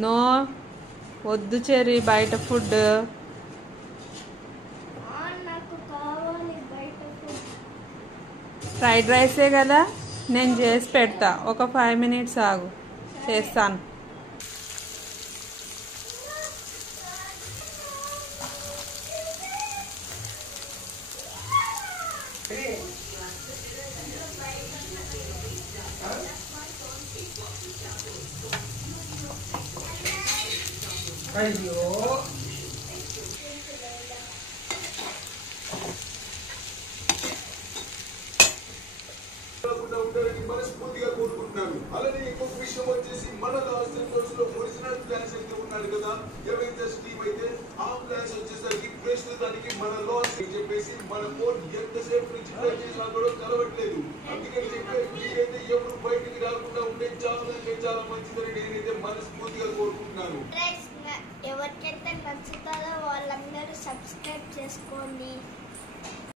No వద్దు cherry, బయట food. Fried రైసే కదా, నేను చేసి పెడతా. ఒక 5 minutes ఆగు, చేస్తాను. అయ్యో మనస్ఫూర్తిగా కోరుకుంటున్నాను. అలానే ఇంకొక విషయం వచ్చేసి మన లాస్ట్ ఎపిసోడ్స్ లో ఒరిజినల్ ప్లాన్స్ అయితే ఉన్నాడు కదా, ఎవెంజర్స్ టీమ్ అయితే ఆ ప్లాన్స్ వచ్చేసరికి ప్రస్తుతానికి మన లాస్ అని చెప్పేసి మన ఫోన్ ఎంతసేపు నుంచి ట్రై చేసినా కూడా కలవట్లేదు. అందుకని చెప్పి మీరైతే ఎవరు బయటికి రాకుండా ఉంటే చాలా మంచిదని నేనైతే మనస్ఫూర్తిగా కోరుకుంటున్నాను. ఎవరికైతే నచ్చుతారో వాళ్ళందరూ సబ్స్క్రైబ్ చేసుకోండి.